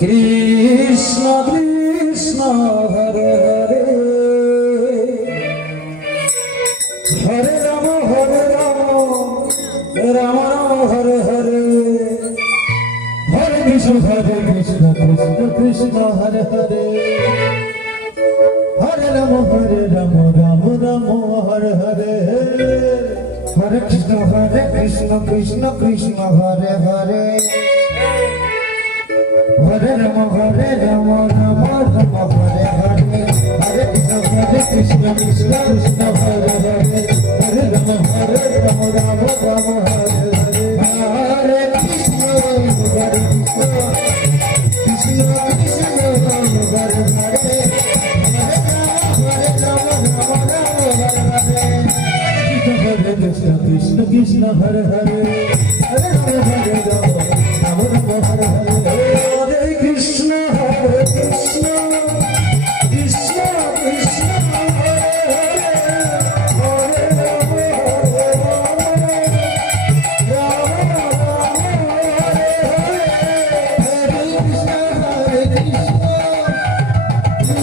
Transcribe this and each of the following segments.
Krishna Krishna Hare Hare Hare Ram Ram Ram Hare Hare Hare Krishna Krishna Krishna Hare Hare Hare Ram Ram Ram Hare Hare Hare Krishna Krishna Krishna Hare Hare Hare Ram Ram Ram Hare Hare Hare Krishna Krishna Krishna Hare Hare Hare Ram Ram Ram Hare Hare Hare Krishna Hare Krishna Krishna Krishna Hare Hare Hare Ram Hare Krishna Krishna Krishna Hare Hare Hare Ram Ram Ram Hare Hare Krishna Krishna Krishna Krishna Hare Ram Ram Ram Hare Hare Krishna Krishna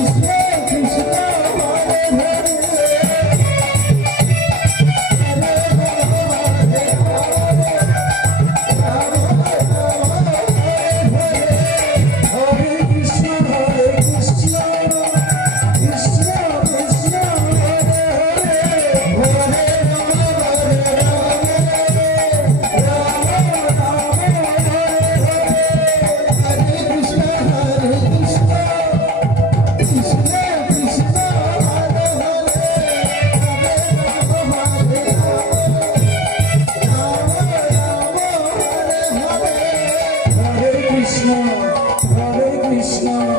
Krishna Krishna Hare Hare Hare Krishna,